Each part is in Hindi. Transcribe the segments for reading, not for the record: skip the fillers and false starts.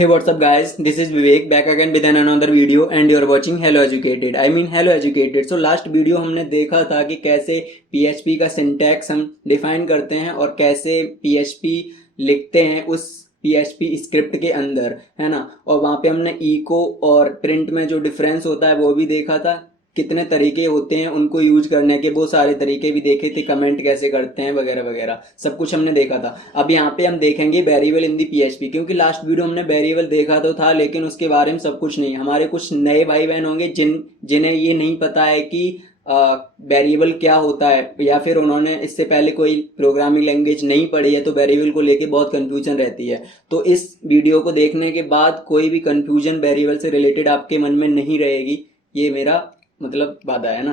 Hey, what's up, guys? This is Vivek back again with another video and you're watching Hello Educated. I mean Hello Educated. So last video हमने देखा था कि कैसे PHP का सिंटैक्स हम डिफाइन करते हैं और कैसे PHP लिखते हैं उस PHP स्क्रिप्ट के अंदर, है ना। और वहाँ पे हमने इको और प्रिंट में जो डिफरेंस होता है वो भी देखा था, कितने तरीके होते हैं उनको यूज करने के, वो सारे तरीके भी देखे थे, कमेंट कैसे करते हैं वगैरह वगैरह सब कुछ हमने देखा था। अब यहाँ पे हम देखेंगे वेरिएबल इन दी पीएचपी, क्योंकि लास्ट वीडियो हमने वेरिएबल देखा तो था लेकिन उसके बारे में सब कुछ नहीं। हमारे कुछ नए भाई बहन होंगे जिन्हें ये नहीं पता है कि वेरिएबल क्या होता है, या फिर उन्होंने इससे पहले कोई प्रोग्रामिंग लैंग्वेज नहीं पढ़ी है तो वेरिएबल को लेके बहुत कंफ्यूजन रहती है। तो इस वीडियो को देखने के बाद कोई भी कंफ्यूजन वेरिएबल से रिलेटेड आपके मन में नहीं रहेगी, ये मेरा मतलब वादा है ना।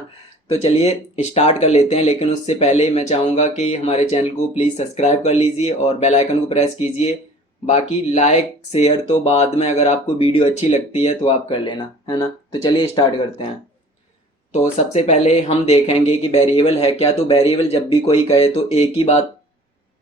तो चलिए स्टार्ट कर लेते हैं, लेकिन उससे पहले मैं चाहूँगा कि हमारे चैनल को प्लीज़ सब्सक्राइब कर लीजिए और बेल आइकन को प्रेस कीजिए। बाकी लाइक शेयर तो बाद में, अगर आपको वीडियो अच्छी लगती है तो आप कर लेना, है ना। तो चलिए स्टार्ट करते हैं। तो सबसे पहले हम देखेंगे कि वेरिएबल है क्या। तो वेरिएबल जब भी कोई कहे तो एक ही बात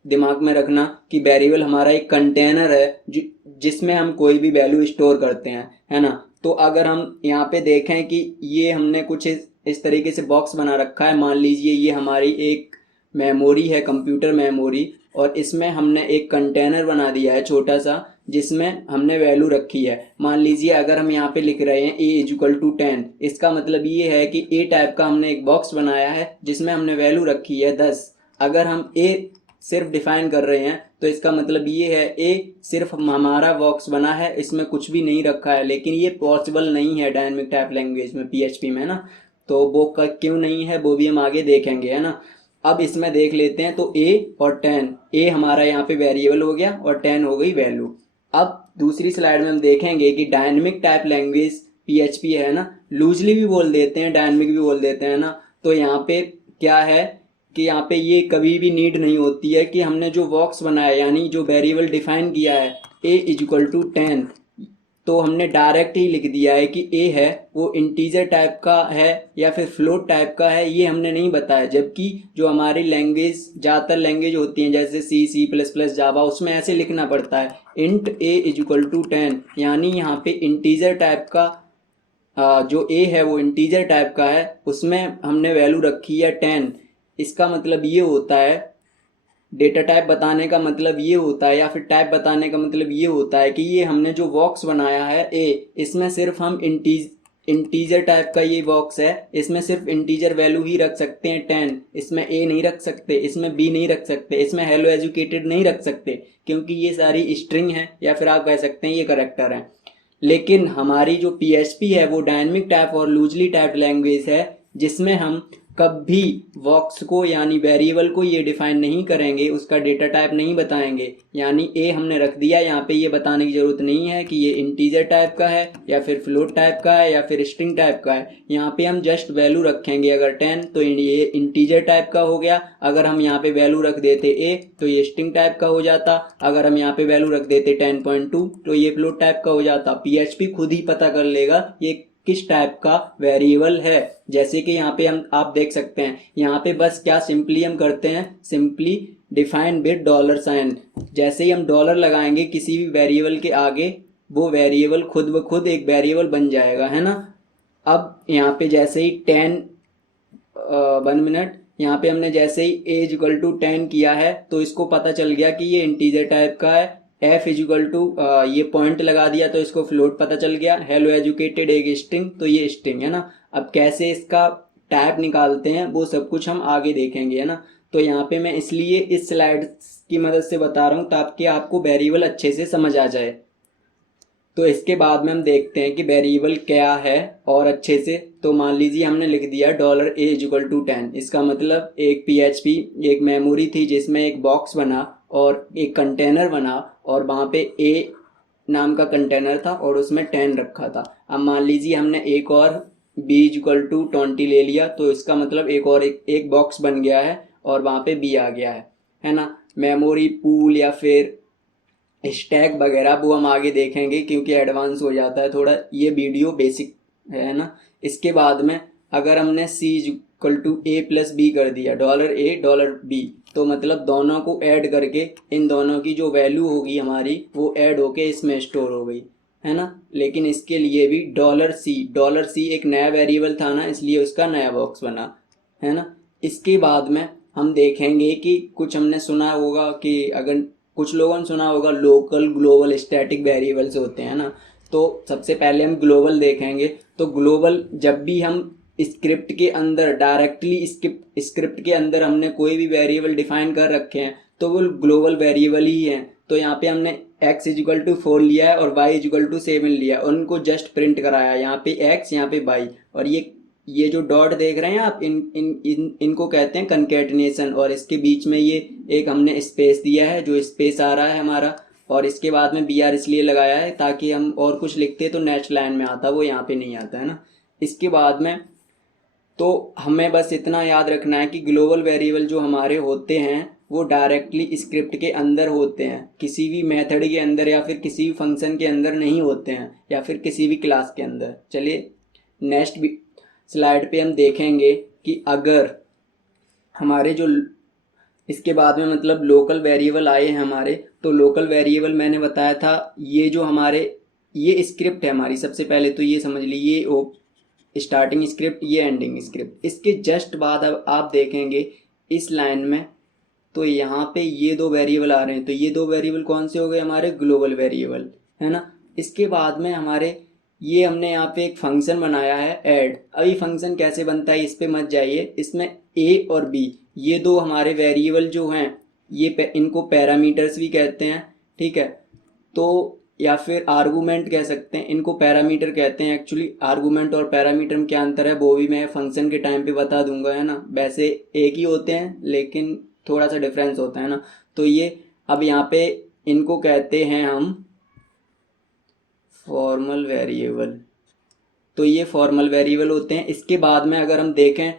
दिमाग में रखना कि वेरिएबल हमारा एक कंटेनर है जिसमें हम कोई भी वैल्यू स्टोर करते हैं, है ना। तो अगर हम यहाँ पे देखें कि ये हमने कुछ इस तरीके से बॉक्स बना रखा है, मान लीजिए ये हमारी एक मेमोरी है, कंप्यूटर मेमोरी, और इसमें हमने एक कंटेनर बना दिया है छोटा सा जिसमें हमने वैल्यू रखी है। मान लीजिए अगर हम यहाँ पे लिख रहे हैं a=10, इसका मतलब ये है कि ए टाइप का हमने एक बॉक्स बनाया है जिसमें हमने वैल्यू रखी है 10। अगर हम ए सिर्फ डिफाइन कर रहे हैं तो इसका मतलब ये है ए सिर्फ हमारा बॉक्स बना है, इसमें कुछ भी नहीं रखा है। लेकिन ये पॉसिबल नहीं है डायनेमिक टाइप लैंग्वेज में, पीएचपी में, ना। तो वो क्यों नहीं है वो भी हम आगे देखेंगे, है ना। अब इसमें देख लेते हैं। तो ए और 10, ए हमारा यहाँ पे वेरिएबल हो गया और 10 हो गई वैल्यू। अब दूसरी स्लाइड में हम देखेंगे कि डायनेमिक टाइप लैंग्वेज पीएचपी है ना, लूजली भी बोल देते हैं, डायनेमिक भी बोल देते हैं ना। तो यहाँ पे क्या है कि यहाँ पे ये कभी भी नीड नहीं होती है कि हमने जो बॉक्स बनाया यानी जो वेरिएबल डिफाइन किया है a=10, तो हमने डायरेक्ट ही लिख दिया है कि a है वो इंटीजर टाइप का है या फिर फ्लोट टाइप का है, ये हमने नहीं बताया। जबकि जो हमारी लैंग्वेज, ज़्यादातर लैंग्वेज होती हैं जैसे C++, जावा, उसमें ऐसे लिखना पड़ता है int a=10, यानी यहाँ पे इंटीजर टाइप का जो a है वो इंटीजर टाइप का है, उसमें हमने वैल्यू रखी है 10। इसका मतलब ये होता है, डेटा टाइप बताने का मतलब ये होता है या फिर टाइप बताने का मतलब ये होता है कि ये हमने जो बॉक्स बनाया है ए, इसमें सिर्फ हम इंटीजर टाइप का ये बॉक्स है, इसमें सिर्फ इंटीजर वैल्यू ही रख सकते हैं 10। इसमें ए नहीं रख सकते, इसमें बी नहीं रख सकते, इसमें हेलो एजुकेटेड नहीं रख सकते, क्योंकि ये सारी स्ट्रिंग है या फिर आप कह सकते हैं ये करेक्टर है। लेकिन हमारी जो पीएचपी है वो डायनेमिक टाइप और लूजली टाइप लैंग्वेज है जिसमें हम कभी बॉक्स को यानी वेरिएबल को ये डिफाइन नहीं करेंगे, उसका डेटा टाइप नहीं बताएंगे। यानी ए हमने रख दिया, यहाँ पे ये बताने की जरूरत नहीं है कि ये इंटीजर टाइप का है या फिर फ्लोट टाइप का है या फिर स्ट्रिंग टाइप का है। यहाँ पे हम जस्ट वैल्यू रखेंगे। अगर 10 तो ये इंटीजर टाइप का हो गया, अगर हम यहाँ पे वैल्यू रख देते ए तो ये स्ट्रिंग टाइप का हो जाता, अगर हम यहाँ पे वैल्यू रख देते 10.2 तो ये फ्लोट टाइप का हो जाता। पीएचपी खुद ही पता कर लेगा ये किस टाइप का वेरिएबल है। जैसे कि यहाँ पे हम आप देख सकते हैं, यहाँ पे बस क्या सिंपली हम करते हैं, सिंपली डिफाइन विद $साइन। जैसे ही हम डॉलर लगाएंगे किसी भी वेरिएबल के आगे, वो वेरिएबल खुद ब खुद एक वेरिएबल बन जाएगा, है ना। अब यहाँ पे जैसे ही 1 मिनट, यहाँ पे हमने जैसे ही a=10 किया है तो इसको पता चल गया कि ये इंटीजर टाइप का है। ये पॉइंट लगा दिया तो इसको फ्लोट पता चल गया। हेलो एजुकेटेड एक स्ट्रिंग, तो ये स्ट्रिंग है ना। अब कैसे इसका टाइप निकालते हैं वो सब कुछ हम आगे देखेंगे, है ना। तो यहाँ पे मैं इसलिए इस स्लाइड की मदद से बता रहा हूँ ताकि आपको वेरिएबल अच्छे से समझ आ जाए। तो इसके बाद में हम देखते हैं कि वेरिएबल क्या है और अच्छे से। तो मान लीजिए हमने लिख दिया $a=10, इसका मतलब एक पीएचपी एक मेमोरी थी जिसमें एक बॉक्स बना और एक कंटेनर बना और वहाँ पे ए नाम का कंटेनर था और उसमें 10 रखा था। अब मान लीजिए हमने एक और b=20 ले लिया, तो इसका मतलब एक और एक बॉक्स बन गया है और वहाँ पे b आ गया है ना। मेमोरी पूल या फिर स्टैक वगैरह वो हम आगे देखेंगे क्योंकि एडवांस हो जाता है थोड़ा, ये वीडियो बेसिक है ना। इसके बाद में अगर हमने C=a+b कर दिया, $a $b, तो मतलब दोनों को ऐड करके इन दोनों की जो वैल्यू होगी हमारी वो ऐड होके इसमें स्टोर हो गई, है ना। लेकिन इसके लिए भी $C एक नया वेरिएबल था ना, इसलिए उसका नया बॉक्स बना, है ना। इसके बाद में हम देखेंगे कि कुछ हमने सुना होगा कि अगर कुछ लोगों ने सुना होगा लोकल ग्लोबल स्टैटिक वेरिएबल्स होते हैं ना। तो सबसे पहले हम ग्लोबल देखेंगे। तो ग्लोबल जब भी हम स्क्रिप्ट के अंदर डायरेक्टली स्क्रिप्ट के अंदर हमने कोई भी वेरिएबल डिफाइन कर रखे हैं तो वो ग्लोबल वेरिएबल ही हैं। तो यहाँ पे हमने x इजिकल टू 4 लिया है और y इजिकल टू 7 लिया है, उनको जस्ट प्रिंट कराया, यहाँ पे x यहाँ पे y। और ये जो डॉट देख रहे हैं आप, इनको कहते हैं कंकेटिनेशन। और इसके बीच में ये एक हमने स्पेस दिया है, जो स्पेस आ रहा है हमारा। और इसके बाद में br इसलिए लगाया है ताकि हम और कुछ लिखते तो नेक्स्ट लाइन में आता, वो यहाँ पे नहीं आता, है ना। इसके बाद में तो हमें बस इतना याद रखना है कि ग्लोबल वेरिएबल जो हमारे होते हैं वो डायरेक्टली स्क्रिप्ट के अंदर होते हैं, किसी भी मेथड के अंदर या फिर किसी भी फंक्शन के अंदर नहीं होते हैं, या फिर किसी भी क्लास के अंदर। चलिए नेक्स्ट स्लाइड पे हम देखेंगे कि अगर हमारे जो इसके बाद में मतलब लोकल वेरिएबल आए हैं हमारे, तो लोकल वेरिएबल मैंने बताया था ये जो हमारे ये स्क्रिप्ट है हमारी। सबसे पहले तो ये समझ लीजिए, ये स्टार्टिंग स्क्रिप्ट, ये एंडिंग स्क्रिप्ट। इसके जस्ट बाद अब आप देखेंगे इस लाइन में, तो यहाँ पे ये दो वेरिएबल आ रहे हैं। तो ये दो वेरिएबल कौन से हो गए हमारे? ग्लोबल वेरिएबल, है ना। इसके बाद में हमारे ये हमने यहाँ पे एक फंक्शन बनाया है ऐड। अब ये फंक्शन कैसे बनता है इस पे मत जाइए। इसमें a और b ये दो हमारे वेरिएबल जो हैं, ये इनको पैरामीटर्स भी कहते हैं, ठीक है। तो या फिर आर्गूमेंट कह सकते हैं, इनको पैरामीटर कहते हैं। एक्चुअली आर्गूमेंट और पैरामीटर में क्या अंतर है वो भी मैं फंक्शन के टाइम पे बता दूंगा, है ना। वैसे एक ही होते हैं लेकिन थोड़ा सा डिफरेंस होता है ना। तो ये अब यहाँ पे इनको कहते हैं हम फॉर्मल वेरिएबल। तो ये फॉर्मल वेरिएबल होते हैं। इसके बाद में अगर हम देखें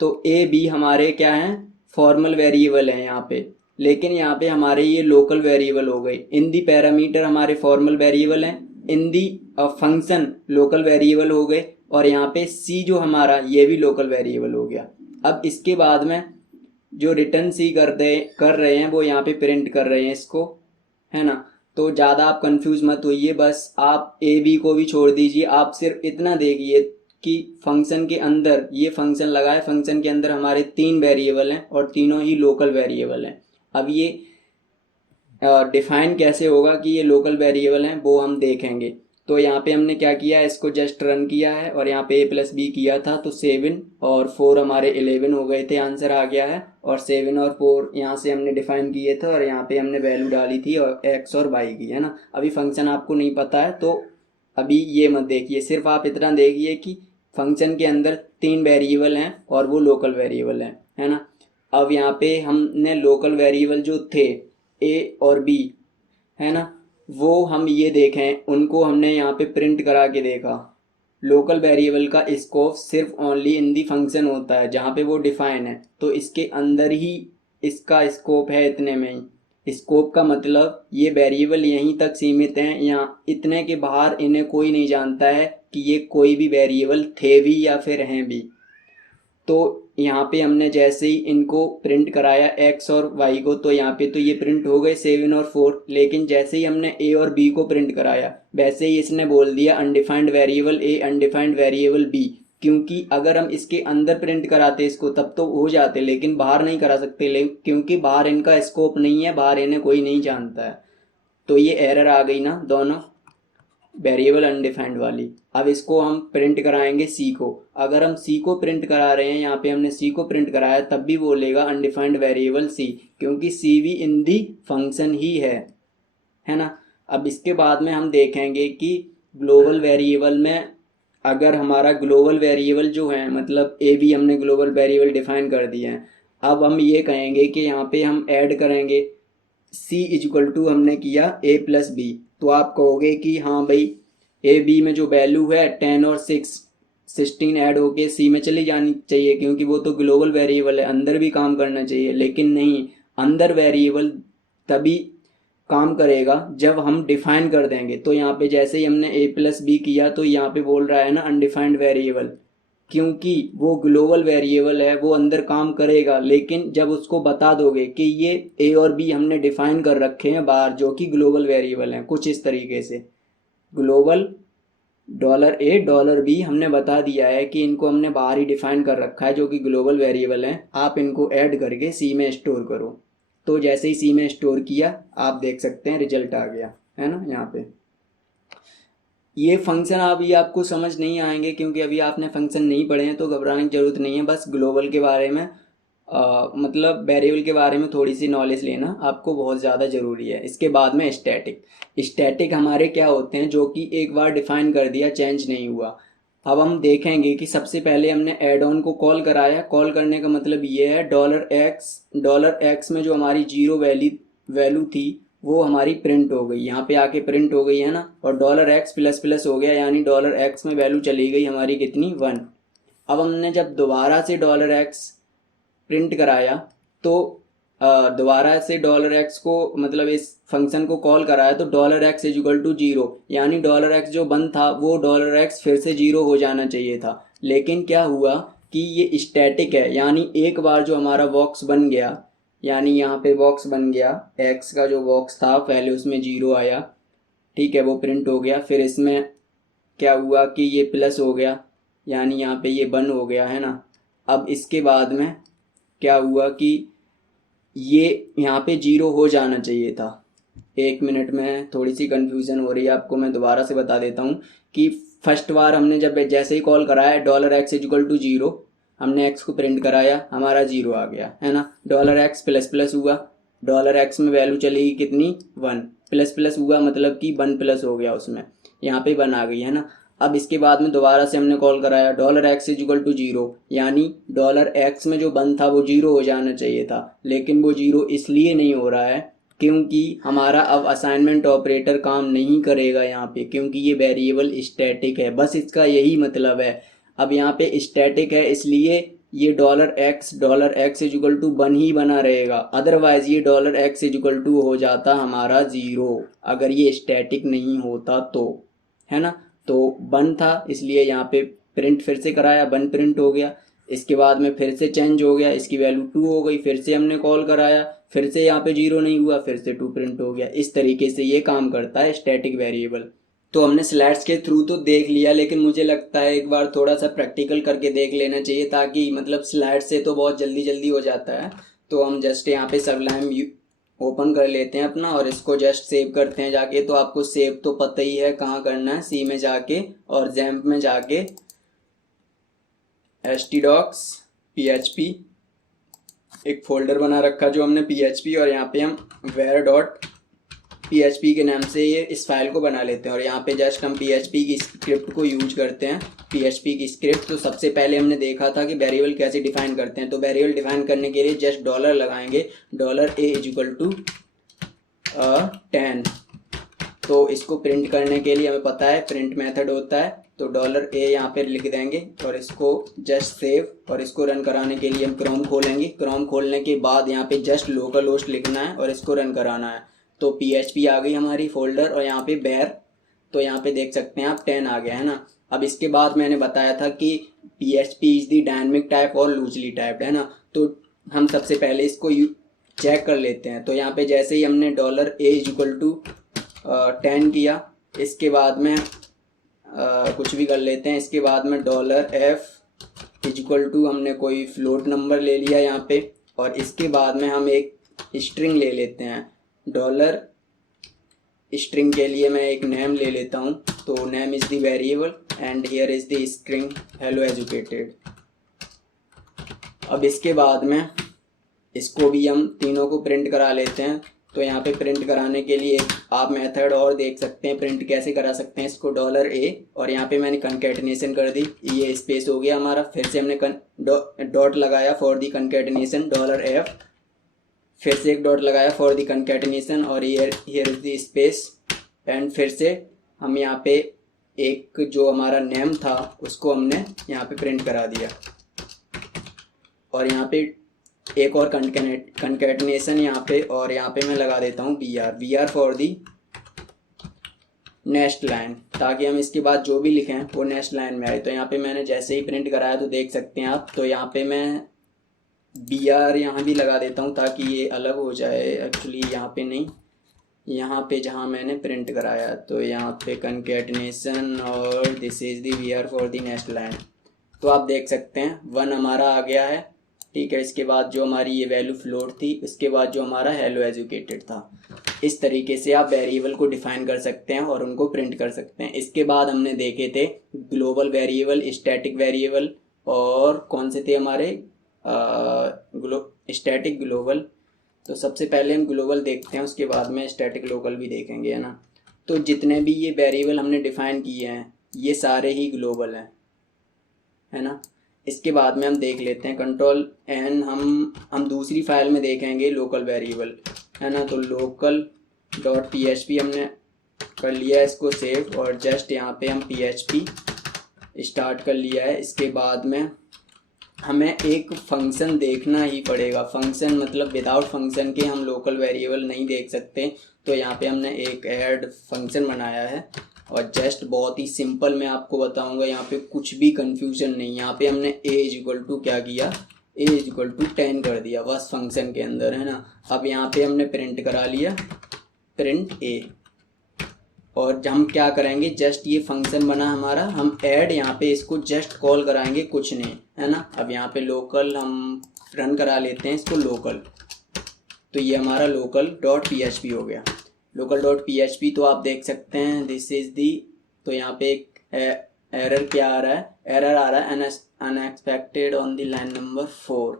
तो ए बी हमारे क्या हैं? फॉर्मल वेरिएबल हैं यहाँ पे, लेकिन यहाँ पे हमारे ये लोकल वेरिएबल हो गए। इन दी पैरामीटर हमारे फॉर्मल वेरिएबल हैं, इन दी फंक्शन लोकल वेरिएबल हो गए। और यहाँ पे सी जो हमारा ये भी लोकल वेरिएबल हो गया। अब इसके बाद में जो रिटर्न सी कर रहे हैं वो यहाँ पे प्रिंट कर रहे हैं इसको, है ना। तो ज़्यादा आप कंफ्यूज मत होइए, बस आप ए बी को भी छोड़ दीजिए। आप सिर्फ इतना देखिए कि फंक्शन के अंदर ये फंक्शन लगा है, फंक्शन के अंदर हमारे 3 वेरिएबल हैं और तीनों ही लोकल वेरिएबल हैं। अब ये डिफाइन कैसे होगा कि ये लोकल वेरिएबल हैं वो हम देखेंगे। तो यहाँ पे हमने क्या किया है, इसको जस्ट रन किया है और यहाँ पे a प्लस बी किया था तो 7 और 4 हमारे 11 हो गए थे, आंसर आ गया है। और 7 और 4 यहाँ से हमने डिफाइन किए थे और यहाँ पे हमने वैल्यू डाली थी और x और y की, है ना। अभी फंक्शन आपको नहीं पता है तो अभी ये मत देखिए, सिर्फ आप इतना देखिए कि फंक्शन के अंदर 3 वेरिएबल हैं और वो लोकल वेरिएबल हैं, है ना। अब यहाँ पे हमने लोकल वेरिएबल जो थे a और b, है ना, वो हम ये देखें, उनको हमने यहाँ पे प्रिंट करा के देखा। लोकल वेरिएबल का स्कोप सिर्फ ओनली इन दी फंक्शन होता है जहाँ पे वो डिफाइन है, तो इसके अंदर ही इसका स्कोप है, इतने में ही। स्कोप का मतलब ये वेरिएबल यहीं तक सीमित हैं, यहाँ इतने के बाहर इन्हें कोई नहीं जानता है कि ये कोई भी वेरिएबल थे भी या फिर हैं भी। तो यहाँ पे हमने जैसे ही इनको प्रिंट कराया x और y को, तो यहाँ पे तो ये प्रिंट हो गए 7 और 4। लेकिन जैसे ही हमने a और b को प्रिंट कराया वैसे ही इसने बोल दिया undefined variable a undefined variable b। क्योंकि अगर हम इसके अंदर प्रिंट कराते इसको तब तो हो जाते, लेकिन बाहर नहीं करा सकते क्योंकि बाहर इनका स्कोप नहीं है, बाहर इन्हें कोई नहीं जानता है। तो ये एरर आ गई ना दोनों वेरिएबल अनडिफाइंड वाली। अब इसको हम प्रिंट कराएंगे सी को। अगर हम सी को प्रिंट करा रहे हैं, यहाँ पे हमने सी को प्रिंट कराया, तब भी बोलेगा अनडिफाइंड वेरिएबल सी, क्योंकि सी भी इन दी फंक्शन ही है ना। अब इसके बाद में हम देखेंगे कि ग्लोबल वेरिएबल में अगर हमारा ग्लोबल वेरिएबल जो है, मतलब ए बी हमने ग्लोबल वेरिएबल डिफाइन कर दिए हैं। अब हम ये कहेंगे कि यहाँ पे हम ऐड करेंगे सी इजिकल टू हमने किया a प्लस बी। तो आप कहोगे कि हाँ भाई ए बी में जो वैल्यू है 10 और 16 ऐड होके सी में चली जानी चाहिए, क्योंकि वो तो ग्लोबल वेरिएबल है, अंदर भी काम करना चाहिए। लेकिन नहीं, अंदर वेरिएबल तभी काम करेगा जब हम डिफाइन कर देंगे। तो यहाँ पे जैसे ही हमने a प्लस बी किया तो यहाँ पे बोल रहा है ना अनडिफाइंड वेरिएबल, क्योंकि वो ग्लोबल वेरिएबल है, वो अंदर काम करेगा, लेकिन जब उसको बता दोगे कि ये ए और बी हमने डिफाइन कर रखे हैं बाहर जो कि ग्लोबल वेरिएबल हैं, कुछ इस तरीके से ग्लोबल $A $B हमने बता दिया है कि इनको हमने बाहर ही डिफाइन कर रखा है जो कि ग्लोबल वेरिएबल हैं, आप इनको ऐड करके सी में स्टोर करो। तो जैसे ही सी में स्टोर किया आप देख सकते हैं रिजल्ट आ गया है ना। यहाँ पे ये फंक्शन अभी आपको समझ नहीं आएंगे क्योंकि अभी आपने फंक्शन नहीं पढ़े हैं, तो घबराने की ज़रूरत नहीं है। बस ग्लोबल के बारे में मतलब वेरिएबल के बारे में थोड़ी सी नॉलेज लेना आपको बहुत ज़्यादा ज़रूरी है। इसके बाद में स्टैटिक। स्टैटिक हमारे क्या होते हैं, जो कि एक बार डिफाइन कर दिया, चेंज नहीं हुआ। अब हम देखेंगे कि सबसे पहले हमने एड ऑन को कॉल कराया। कॉल करने का मतलब ये है $x में जो हमारी जीरो वैल्यू थी वो हमारी प्रिंट हो गई, यहाँ पे आके प्रिंट हो गई है ना। और $x प्लस प्लस हो गया, यानी $x में वैल्यू चली गई हमारी कितनी, 1। अब हमने जब दोबारा से $x प्रिंट कराया तो दोबारा से $x को मतलब इस फंक्शन को कॉल कराया तो $x इज इक्वल टू 0, यानी $x जो बन था वो $x फिर से 0 हो जाना चाहिए था। लेकिन क्या हुआ कि ये स्टैटिक है, यानी एक बार जो हमारा बॉक्स बन गया, यानी यहाँ पे बॉक्स बन गया, x का जो बॉक्स था पहले उसमें 0 आया, ठीक है, वो प्रिंट हो गया। फिर इसमें क्या हुआ कि ये प्लस हो गया, यानी यहाँ पे ये 1 हो गया है ना। अब इसके बाद में क्या हुआ कि ये यहाँ पे 0 हो जाना चाहिए था। एक मिनट में थोड़ी सी कंफ्यूजन हो रही है आपको, मैं दोबारा से बता देता हूँ कि फर्स्ट बार हमने जब जैसे ही कॉल कराया $x इज इक्वल टू 0, हमने x को प्रिंट कराया, हमारा 0 आ गया है ना। $x प्लस प्लस हुआ, $x में वैल्यू चलेगी कितनी, 1, प्लस प्लस हुआ मतलब कि 1 प्लस हो गया उसमें, यहाँ पे 1 आ गई है ना। अब इसके बाद में दोबारा से हमने कॉल कराया $x इज इक्वल टू 0, यानी $x में जो 1 था वो 0 हो जाना चाहिए था, लेकिन वो 0 इसलिए नहीं हो रहा है क्योंकि हमारा अब असाइनमेंट ऑपरेटर काम नहीं करेगा यहाँ पे, क्योंकि ये वेरिएबल स्टैटिक है, बस इसका यही मतलब है। अब यहाँ पे स्टैटिक है इसलिए ये $x इज इक्वल टू 1 ही बना रहेगा, अदरवाइज ये $x इज इक्वल टू हो जाता हमारा 0 अगर ये स्टैटिक नहीं होता तो, है ना। तो 1 था इसलिए यहाँ पे प्रिंट फिर से कराया, 1 प्रिंट हो गया। इसके बाद में फिर से चेंज हो गया, इसकी वैल्यू 2 हो गई, फिर से हमने कॉल कराया, फिर से यहाँ पे 0 नहीं हुआ, फिर से 2 प्रिंट हो गया। इस तरीके से ये काम करता है स्टैटिक वेरिएबल। तो हमने स्लाइड्स के थ्रू तो देख लिया, लेकिन मुझे लगता है एक बार थोड़ा सा प्रैक्टिकल करके देख लेना चाहिए, ताकि मतलब स्लाइड से तो बहुत जल्दी जल्दी हो जाता है। तो हम जस्ट यहाँ पे सबलाइम ओपन कर लेते हैं अपना और इसको जस्ट सेव करते हैं जाके। तो आपको सेव तो पता ही है कहाँ करना है, सी में जाके और जैम्प में जाके htdocs php एक फोल्डर बना रखा जो हमने php, और यहाँ पे हम var.php के नाम से ये इस फाइल को बना लेते हैं। और यहाँ पे जस्ट हम php की स्क्रिप्ट को यूज करते हैं, php की स्क्रिप्ट। तो सबसे पहले हमने देखा था कि वेरिएबल कैसे डिफाइन करते हैं। तो वेरिएबल डिफाइन करने के लिए जस्ट डॉलर लगाएंगे, $a इज इक्वल टू 10। तो इसको प्रिंट करने के लिए हमें पता है प्रिंट मेथड होता है, तो $a यहाँ पे लिख देंगे और इसको जस्ट सेव। और इसको रन कराने के लिए हम क्रोम खोलेंगे। क्रोम खोलने के बाद यहाँ पे जस्ट लोकल होस्ट लिखना है और इसको रन कराना है। तो php आ गई हमारी फोल्डर, और यहाँ पे बेर, तो यहाँ पे देख सकते हैं आप 10 आ गया है ना। अब इसके बाद मैंने बताया था कि php is the dynamic type और लूजली टाइप्ड, है ना। तो हम सबसे पहले इसको चेक कर लेते हैं। तो यहाँ पे जैसे ही हमने $a इज इक्वल टू 10 किया, इसके बाद में कुछ भी कर लेते हैं। इसके बाद में $f इज इक्वल टू हमने कोई फ्लोट नंबर ले लिया यहाँ पे, और इसके बाद में हम एक स्ट्रिंग ले लेते हैं। डॉलर स्ट्रिंग के लिए मैं एक नेम ले लेता हूँ, तो name is the variable and here is the string hello educated. अब इसके बाद में इसको भी हम तीनों को प्रिंट करा लेते हैं। तो यहाँ पे प्रिंट कराने के लिए आप मेथड और देख सकते हैं प्रिंट कैसे करा सकते हैं इसको, $a, और यहाँ पे मैंने कंकैटिनेशन कर दी, ये स्पेस हो गया हमारा। फिर से हमने डॉट लगाया फॉर दी कंकैटिनेशन $f, फिर से एक डॉट लगाया फॉर दी कंकैटिनेशन, और here is the space. And फिर से हम यहाँ पे एक जो हमारा नेम था उसको हमने यहाँ पे प्रिंट करा दिया। और यहाँ पे एक और कंकैटिनेशन यहाँ पे, और यहाँ पे मैं लगा देता हूँ br for the next line, ताकि हम इसके बाद जो भी लिखें वो नेक्स्ट लाइन में आए। तो यहाँ पे मैंने जैसे ही प्रिंट कराया तो देख सकते हैं आप, तो यहाँ पे मैं बी आर यहाँ भी लगा देता हूँ ताकि ये अलग हो जाए। एक्चुअली यहाँ पे नहीं, यहाँ पे जहाँ मैंने प्रिंट कराया, तो यहाँ पे कंकेटनेशन और this is the we are for the next line. तो आप देख सकते हैं 1 हमारा आ गया है, ठीक है। इसके बाद जो हमारी ये वैल्यू फ्लोट थी, इसके बाद जो हमारा हेलो एजुकेटेड था। इस तरीके से आप वेरिएबल को डिफाइन कर सकते हैं और उनको प्रिंट कर सकते हैं। इसके बाद हमने देखे थे ग्लोबल वेरिएबल, स्टैटिक वेरिएबल, और कौन से थे हमारे स्टैटिक, ग्लोबल। तो सबसे पहले हम ग्लोबल देखते हैं, उसके बाद में स्टैटिक लोकल भी देखेंगे, है ना। तो जितने भी ये वेरिएबल हमने डिफाइन किए हैं ये सारे ही ग्लोबल हैं, है ना। इसके बाद में हम देख लेते हैं कंट्रोल एन, हम दूसरी फाइल में देखेंगे लोकल वेरिएबल, है ना। तो local dot P H P हमने कर लिया है इसको सेव, और जस्ट यहाँ पे हम पी एच पी स्टार्ट कर लिया है। इसके बाद में हमें एक फंक्शन देखना ही पड़ेगा। फंक्शन मतलब विदाउट फंक्शन के हम लोकल वेरिएबल नहीं देख सकते। तो यहाँ पे हमने एक ऐड फंक्शन बनाया है, और जस्ट बहुत ही सिंपल मैं आपको बताऊंगा, यहाँ पे कुछ भी कंफ्यूजन नहीं। यहाँ पे हमने a इज इक्वल टू क्या किया, a इज इक्वल टू 10 कर दिया बस फंक्शन के अंदर, है ना। अब यहाँ पे हमने प्रिंट करा लिया प्रिंट a, और हम क्या करेंगे, जस्ट ये फंक्शन बना हमारा, हम ऐड यहाँ पे इसको जस्ट कॉल कराएंगे, कुछ नहीं, है ना। अब यहाँ पे लोकल हम रन करा लेते हैं इसको लोकल, तो ये हमारा local dot P H P हो गया। Local dot P H P तो आप देख सकते हैं दिस इज दी, तो यहाँ पे एक एरर क्या आ रहा है, एरर आ रहा है unexpected on the line number 4।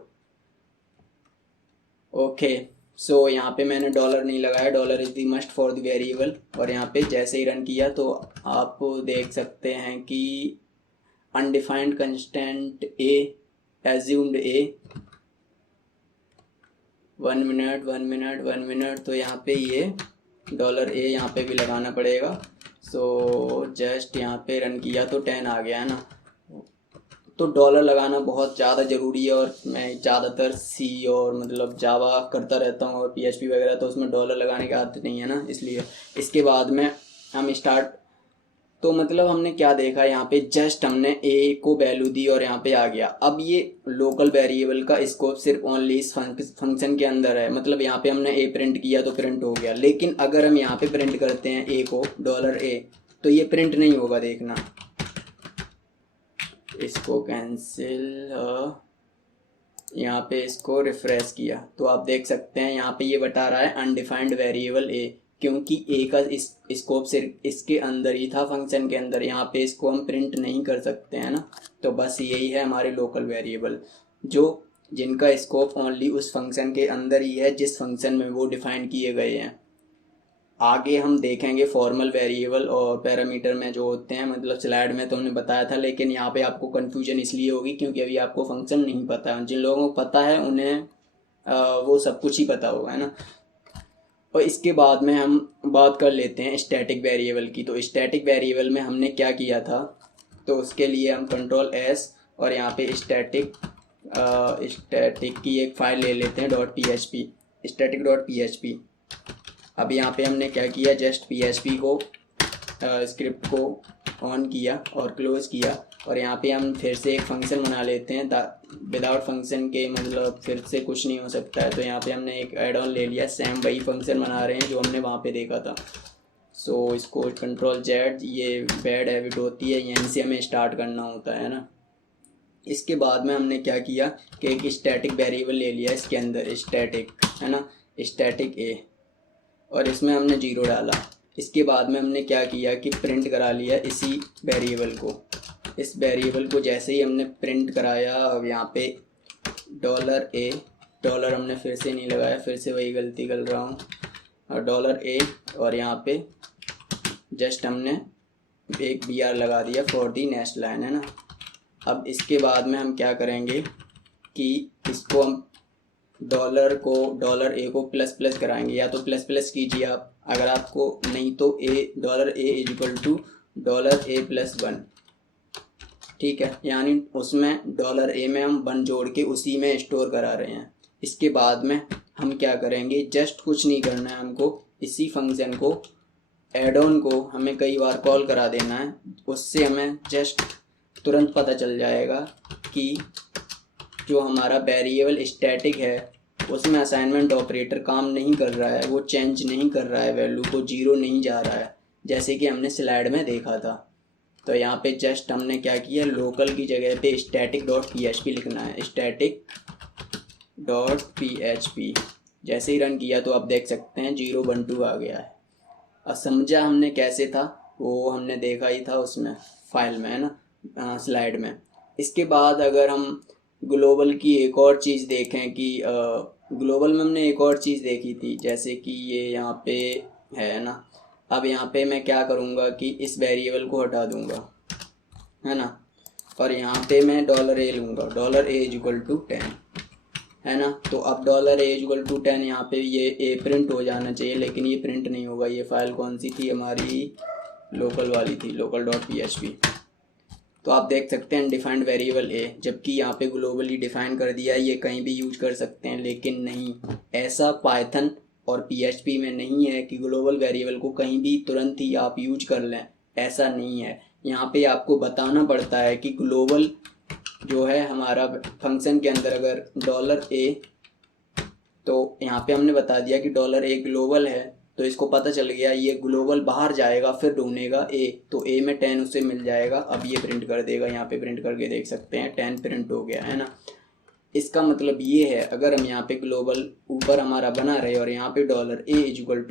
Okay, so यहाँ पे मैंने डॉलर नहीं लगाया, dollar is the must for the variable, और यहाँ पे जैसे ही रन किया तो आप देख सकते हैं कि अनडिफाइंड कंस्टेंट ए, एज्यूम्ड ए, 1 मिनट, तो यहाँ पे ये डॉलर ए यहाँ पे भी लगाना पड़ेगा। सो जस्ट यहाँ पे रन किया तो 10 आ गया, है ना। तो डॉलर लगाना बहुत ज़्यादा ज़रूरी है, और मैं ज़्यादातर सी और मतलब जावा करता रहता हूँ और पीएचपी वगैरह, तो उसमें डॉलर लगाने की आदत नहीं है ना, इसलिए। इसके बाद में हम स्टार्ट, तो मतलब हमने क्या देखा, यहाँ पे जस्ट हमने ए को वैल्यू दी और यहाँ पे आ गया। अब ये लोकल वेरिएबल का स्कोप सिर्फ ओनली इस फंक्शन के अंदर है, मतलब यहाँ पे हमने ए प्रिंट किया तो प्रिंट हो गया। लेकिन अगर हम यहाँ पे प्रिंट करते हैं ए को डॉलर ए, तो ये प्रिंट नहीं होगा, देखना। इसको कैंसिल, यहाँ पे इसको रिफ्रेश किया तो आप देख सकते हैं यहाँ पे ये बता रहा है अनडिफाइंड वेरिएबल ए, क्योंकि ए का इस स्कोप सिर्फ इसके अंदर ही था, फंक्शन के अंदर। यहाँ पे इसको हम प्रिंट नहीं कर सकते हैं ना। तो बस यही है हमारे लोकल वेरिएबल, जो जिनका स्कोप ओनली उस फंक्शन के अंदर ही है जिस फंक्शन में वो डिफाइन किए गए हैं। आगे हम देखेंगे फॉर्मल वेरिएबल और पैरामीटर में जो होते हैं, मतलब स्लाइड में तो हमने बताया था, लेकिन यहाँ पे आपको कन्फ्यूजन इसलिए होगी क्योंकि अभी आपको फंक्शन नहीं पता है। जिन लोगों को पता है उन्हें वो सब कुछ ही पता होगा, है ना। और इसके बाद में हम बात कर लेते हैं स्टैटिक वेरिएबल की। तो स्टैटिक वेरिएबल में हमने क्या किया था, तो उसके लिए हम कंट्रोल एस और यहाँ पे स्टैटिक की एक फ़ाइल ले लेते हैं .php, स्टैटिक .php। अब यहाँ पे हमने क्या किया, जस्ट php को स्क्रिप्ट को ऑन किया और क्लोज़ किया, और यहाँ पे हम फिर से एक फंक्शन बना लेते हैं। विदाउट फंक्शन के मतलब फिर से कुछ नहीं हो सकता है। तो यहाँ पे हमने एक एड ऑन ले लिया, सेम वही फंक्शन बना रहे हैं जो हमने वहाँ पे देखा था। सो इसको कंट्रोल जेड, ये बैड हैबिट होती है, यहीं से हमें स्टार्ट करना होता है ना। इसके बाद में हमने क्या किया कि एक स्टैटिक वेरिएबल ले लिया, इसके अंदर स्टैटिक, है ना, स्टैटिक ए, और इसमें हमने 0 डाला। इसके बाद में हमने क्या किया कि प्रिंट करा लिया इसी वेरिएबल को। इस वेरिएबल को जैसे ही हमने प्रिंट कराया, अब यहाँ पे डॉलर ए, डॉलर हमने फिर से नहीं लगाया, फिर से वही गलती कर रहा हूँ, और डॉलर ए, और यहाँ पे जस्ट हमने एक बी आर लगा दिया फॉर दी नेक्स्ट लाइन, है ना। अब इसके बाद में हम क्या करेंगे कि इसको हम डॉलर ए को प्लस प्लस कराएंगे, या तो प्लस प्लस कीजिए आप, अगर आपको नहीं तो A dollar A is equal to dollar A plus 1, ठीक है। यानी उसमें डॉलर ए में हम 1 जोड़ के उसी में स्टोर करा रहे हैं। इसके बाद में हम क्या करेंगे, जस्ट कुछ नहीं करना है हमको, इसी फंक्शन को एड ऑन को हमें कई बार कॉल करा देना है, उससे हमें जस्ट तुरंत पता चल जाएगा कि जो हमारा वेरिएबल स्टैटिक है उसमें असाइनमेंट ऑपरेटर काम नहीं कर रहा है, वो चेंज नहीं कर रहा है, वैल्यू को जीरो नहीं जा रहा है, जैसे कि हमने स्लाइड में देखा था। तो यहाँ पे जस्ट हमने क्या किया, लोकल की जगह पे static dot P H P लिखना है, static dot P H P. जैसे ही रन किया तो आप देख सकते हैं 012 आ गया है। अब समझा हमने कैसे था, वो हमने देखा ही था उसमें फाइल में, है ना, स्लाइड में। इसके बाद अगर हम ग्लोबल की एक और चीज़ देखें कि ग्लोबल में हमने एक और चीज़ देखी थी, जैसे कि ये यहाँ पे है ना। अब यहाँ पे मैं क्या करूँगा कि इस वेरिएबल को हटा दूँगा, है ना, और यहाँ पे मैं $a लूँगा, $a=10, है ना। तो अब $a=10 यहाँ पे ये ए प्रिंट हो जाना चाहिए, लेकिन ये प्रिंट नहीं होगा। ये फाइल कौन सी थी हमारी, लोकल वाली थी, local dot P H P. तो आप देख सकते हैं अनडिफाइंड वेरिएबल ए, जबकि यहाँ पे ग्लोबली डिफाइन कर दिया है, ये कहीं भी यूज कर सकते हैं, लेकिन नहीं, ऐसा पाइथन और पीएचपी में नहीं है कि ग्लोबल वेरिएबल को कहीं भी तुरंत ही आप यूज कर लें, ऐसा नहीं है। यहाँ पे आपको बताना पड़ता है कि ग्लोबल जो है हमारा फंक्शन के अंदर अगर $a, तो यहाँ पे हमने बता दिया कि $a ग्लोबल है, तो इसको पता चल गया ये ग्लोबल बाहर जाएगा, फिर ढूंढेगा ए, तो ए में 10 उसे मिल जाएगा। अब ये प्रिंट कर देगा, यहाँ पे प्रिंट करके देख सकते हैं 10 प्रिंट हो गया, है ना। इसका मतलब ये है, अगर हम यहाँ पे ग्लोबल ऊपर हमारा बना रहे और यहाँ पे $a=,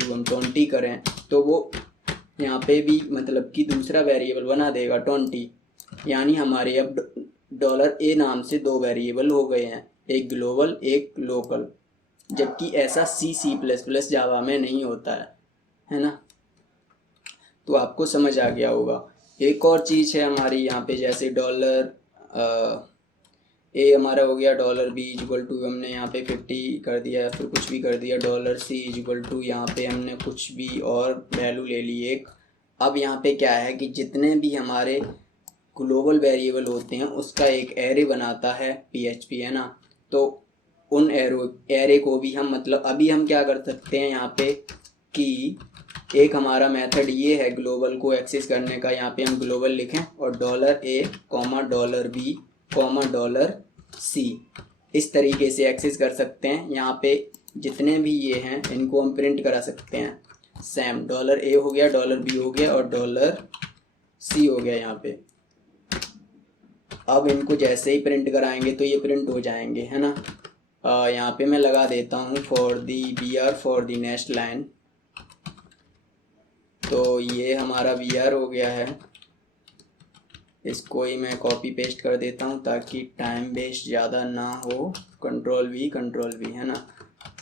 हम 20 करें, तो वो यहाँ पे भी मतलब कि दूसरा वेरिएबल बना देगा 20, यानी हमारे अब $a नाम से दो वेरिएबल हो गए हैं, एक ग्लोबल एक लोकल, जबकि ऐसा C++ जावा में नहीं होता है ना। तो आपको समझ आ गया होगा। एक और चीज़ है हमारी यहाँ पे, जैसे $a हमारा हो गया, $b=, हमने यहाँ पे 50 कर दिया, फिर कुछ भी कर दिया, $c=, यहाँ पे हमने कुछ भी और वैल्यू ले ली एक। अब यहाँ पे क्या है कि जितने भी हमारे ग्लोबल वेरिएबल होते हैं उसका एक एरे बनाता है PHP, है ना। तो उन एरे को भी हम मतलब अभी हम क्या कर सकते हैं यहाँ पे कि एक हमारा मेथड ये है ग्लोबल को एक्सेस करने का, यहाँ पे हम ग्लोबल लिखें और $a, $b, $c, इस तरीके से एक्सेस कर सकते हैं। यहाँ पे जितने भी ये हैं इनको हम प्रिंट करा सकते हैं सेम, $a हो गया, $b हो गया और $c हो गया यहाँ पे। अब इनको जैसे ही प्रिंट कराएंगे तो ये प्रिंट हो जाएंगे, है ना। यहाँ पे मैं लगा देता हूँ for the BR for the next line, तो ये हमारा BR हो गया है। इसको ही मैं कॉपी पेस्ट कर देता हूँ ताकि टाइम वेस्ट ज़्यादा ना हो, कंट्रोल V, है ना।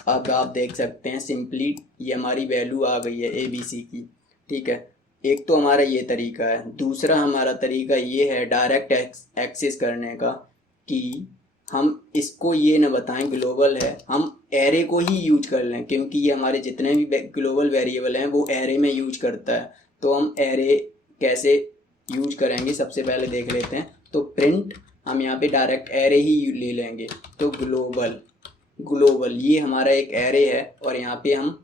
अब आप देख सकते हैं सिंपली ये हमारी वैल्यू आ गई है ABC की, ठीक है। एक तो हमारा ये तरीका है, दूसरा हमारा तरीका ये है डायरेक्ट एक्सेस करने का, कि हम इसको ये न बताएं ग्लोबल है, हम एरे को ही यूज कर लें, क्योंकि ये हमारे जितने भी ग्लोबल वेरिएबल हैं वो एरे में यूज करता है। तो हम एरे कैसे यूज करेंगे सबसे पहले देख लेते हैं। तो प्रिंट हम यहाँ पे डायरेक्ट एरे ही ले लेंगे, तो ग्लोबल ये हमारा एक एरे है और यहाँ पे हम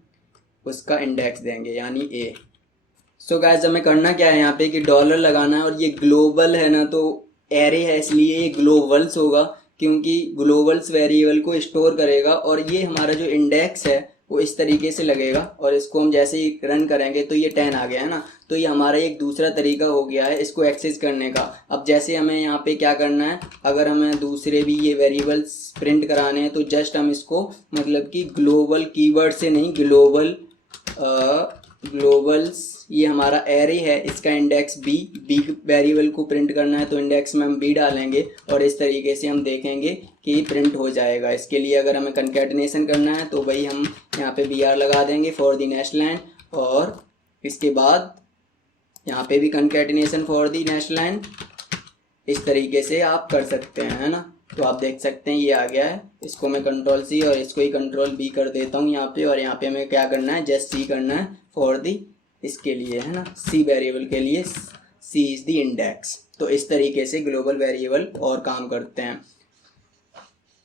उसका इंडेक्स देंगे यानी A। सो गाइस हमें करना क्या है यहाँ पे कि डॉलर लगाना है, और ये ग्लोबल है ना, तो एरे है इसलिए ये ग्लोबल्स होगा, क्योंकि ग्लोबल्स वेरिएबल को स्टोर करेगा। और ये हमारा जो इंडेक्स है वो इस तरीके से लगेगा, और इसको हम जैसे ही रन करेंगे तो ये 10 आ गया, है ना। तो ये हमारा एक दूसरा तरीका हो गया है इसको एक्सेस करने का। अब जैसे हमें यहाँ पे क्या करना है, अगर हमें दूसरे भी ये वेरिएबल्स प्रिंट कराने हैं तो जस्ट हम इसको मतलब कि ग्लोबल कीवर्ड से नहीं, ग्लोबल्स ये हमारा एरे है, इसका इंडेक्स बी वेरिएबल को प्रिंट करना है तो इंडेक्स में हम B डालेंगे, और इस तरीके से हम देखेंगे कि प्रिंट हो जाएगा। इसके लिए अगर हमें कंकैटिनेशन करना है तो वही हम यहाँ पे BR लगा देंगे फॉर दी नेक्स्ट लाइन, और इसके बाद यहाँ पे भी concatenation for the next line. इस तरीके से आप कर सकते हैं, है ना। तो आप देख सकते हैं ये आ गया है। इसको मैं Ctrl+C और इसको ही Ctrl+V कर देता हूँ यहाँ पे, और यहाँ पे हमें क्या करना है, जस्ट C करना है फॉर दी इसके लिए, है ना, C वेरिएबल के लिए C इज़ दी इंडेक्स। तो इस तरीके से ग्लोबल वेरिएबल और काम करते हैं।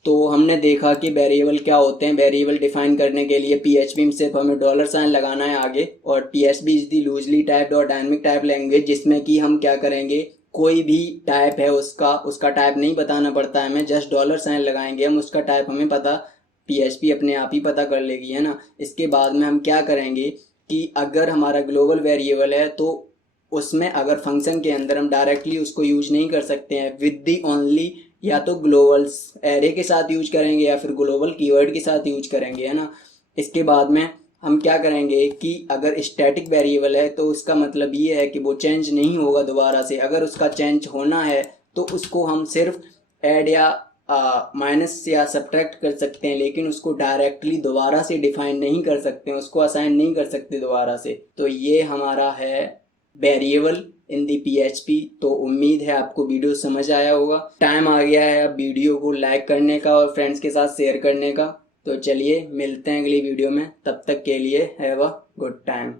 तो हमने देखा कि वेरिएबल क्या होते हैं। वेरिएबल डिफाइन करने के लिए पीएचपी में सिर्फ हमें डॉलर साइन लगाना है आगे, और PHP is the loosely typed और डायनेमिक टाइप लैंग्वेज, जिसमें कि हम क्या करेंगे, कोई भी टाइप है उसका टाइप नहीं बताना पड़ता है हमें, जस्ट डॉलर साइन लगाएंगे हम, उसका टाइप हमें पता पीएचपी अपने आप ही पता कर लेगी, है ना। इसके बाद में हम क्या करेंगे कि अगर हमारा ग्लोबल वेरिएबल है तो उसमें अगर फंक्शन के अंदर हम डायरेक्टली उसको यूज नहीं कर सकते हैं विद दी ओनली, या तो ग्लोबल एरे के साथ यूज करेंगे या फिर ग्लोबल कीवर्ड के साथ यूज करेंगे, है ना। इसके बाद में हम क्या करेंगे कि अगर स्टैटिक वेरिएबल है तो उसका मतलब ये है कि वो चेंज नहीं होगा दोबारा से। अगर उसका चेंज होना है तो उसको हम सिर्फ ऐड या माइनस या सब्ट्रैक्ट कर सकते हैं, लेकिन उसको डायरेक्टली दोबारा से डिफाइन नहीं कर सकते हैं, उसको असाइन नहीं कर सकते दोबारा से। तो ये हमारा है वेरिएबल इन दी पीएचपी। तो उम्मीद है आपको वीडियो समझ आया होगा। टाइम आ गया है अब वीडियो को लाइक करने का और फ्रेंड्स के साथ शेयर करने का। तो चलिए मिलते हैं अगली वीडियो में, तब तक के लिए हैव अ गुड टाइम।